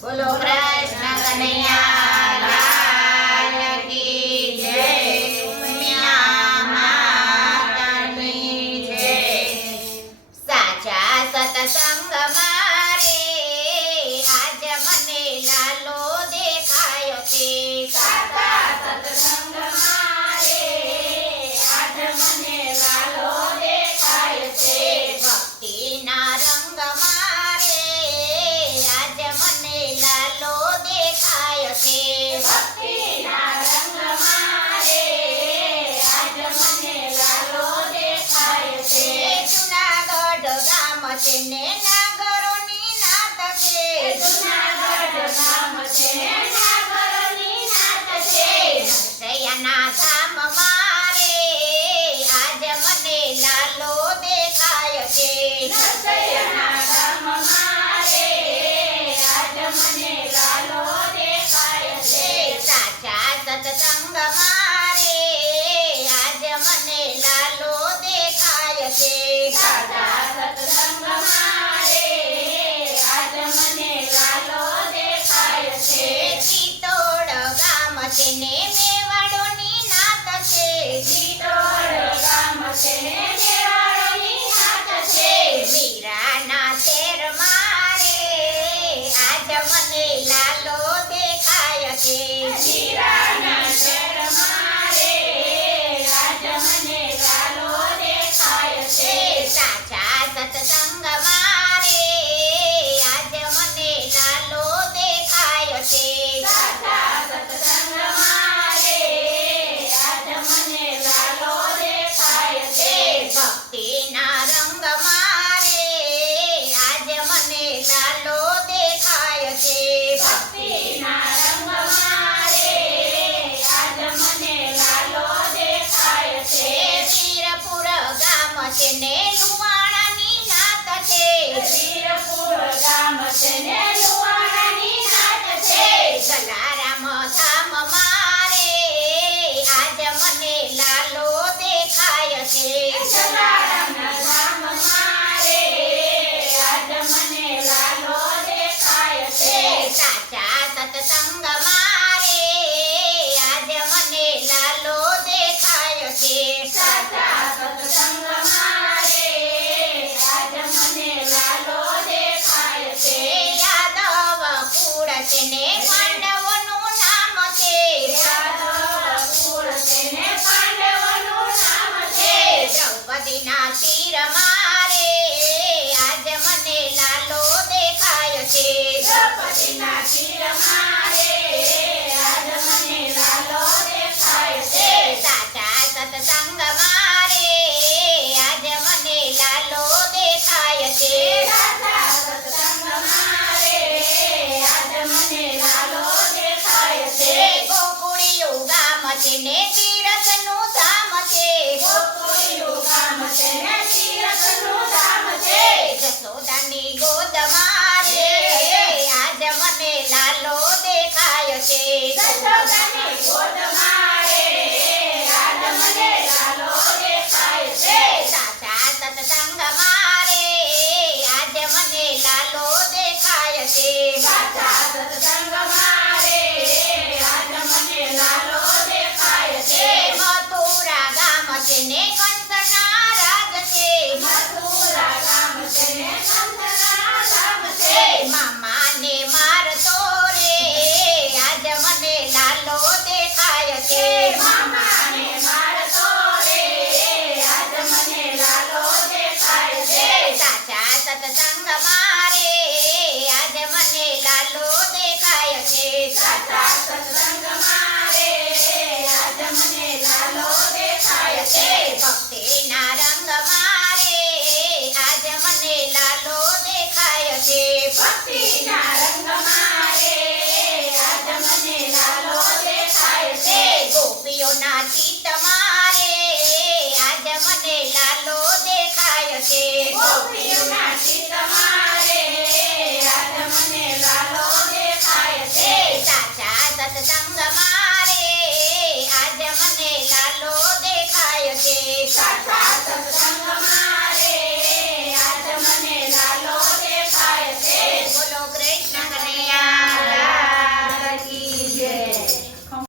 બોલો કૃષ્ણ કનૈયા લાલ કી જય, ઉમિયા માતાની જય. સાચા સત્સંગ મારે આજ મને લાલો દેખાયો છે. સાચા સત્સંગ મારે આજ મને લાલો દેખાય છે. ભક્તિના રંગ મારે આજ મને લાલો દેખાયો છે. ભક્તિના રંગ મારે આજ મને લાલો દેખાય છે. જુનાગઢ ગામ છે ને નાગરોની નાત છે. જુનાગઢ ગામ છે નાગરોની નાત છે. નરસૈયાના ધામ મારે આજ મને લાલો દેખાયો છે. નરસૈયાના ગામ મારે આજ મને લાલો દેખાય છે. સાચા સત્સંગ મારે આજ મને લાલો દેખાયો છે. સાચા સત્સંગ મારે આજ મને લાલો દેખાય છે. ચિત્તોડ ગામ છે ને મેવાડોની નાત છે. ચિત્તોડ ગામ છે મેવાડોની નાત છે. વીરાના તેર મારે આજ મને લાલો દેખાયો છે. વીરાના શેર મારે આજ મને લાલો દેખાય છે. સાચા સત્સંગ મારે આજ મને લાલો દેખાયો છે. સાચા સત્સંગ મારે આજ મને લાલો દેખાય છે. ભક્તિના રંગ મારે આજ મને લાલો દેખાયો છે. ભક્તિના રંગ મારે આજ મને લાલો દેખાય છે. વીરપુર ગામ છે ને લુવાણાની નાત છે. વીરપુર ગામ છે ને લુવાણાની નાત છે. જલારામ ધામ મારે આજ મને લાલો દેખાયો છે. જલારામના ધામ મારે આજ મને લાલો દેખાય છે. સાચા સત્સંગ મારે આજ મને લાલો દેખાયો છે. સાચા સત્સંગ મારે આજ મને લાલો દેખાય છે. યાદવ કુળ છે ને પાંડવોનું નામ છે. યાદવ કુળ છે ને પાંડવોનું નામ છે. દ્રૌપદીના તીર મારે આજ મને લાલો દેખાયો છે. દ્રૌપદીના તીર મારે આજ મને લાલો દેખાય છે. સાચા સત્સંગ મારે આજ મને લાલો દેખાયો છે. સાચા સત્સંગ મારે આજ મને લાલો દેખાય છે. ગોકુળિયું ગામ છે ને તીરથનું ધામ છે. ગોકુળિયું ગામ છે ને તીરથનું ધામ છે. જશોદાની ગોદ મારે આજ મને લાલો દેખાયો છે. જશોદાની ગોદ મારે આજ મને લાલો દેખાય છે. સાચા સત્સંગ મારે આજ મને લાલો દેખાયો છે. સાચા સત્સંગ મારે આજ મને લાલો દેખાય છે. મથુરા ગામ છે ને કંસના રાજ છે. મથુરા ગામ છે ને કંસના ધામ છે. મામાને મારતો રે આજ મને લાલો દેખાયો છે. મામાને મારતો રે આજ મને લાલો દેખાય છે. સાચા સત્સંગ મારે આજ મને લાલો દેખાયો છે. સાચા સત્સંગ મારે આજ મને લાલો દેખાય છે. ભક્તિના રંગ મારે આજ મને લાલો દેખાયો છે. ભક્તિના રંગ મારે આજ મને લાલો દેખાય છે. ગોપીઓના ચિત્ત મારે આજ મને લાલો દેખાયો છે. ગોપીઓના ચિત્ત મારે આજ મને લાલો દેખાય છે. સાચા સત્સંગ મારે આજ મને લાલો દેખાયો છે. સાચા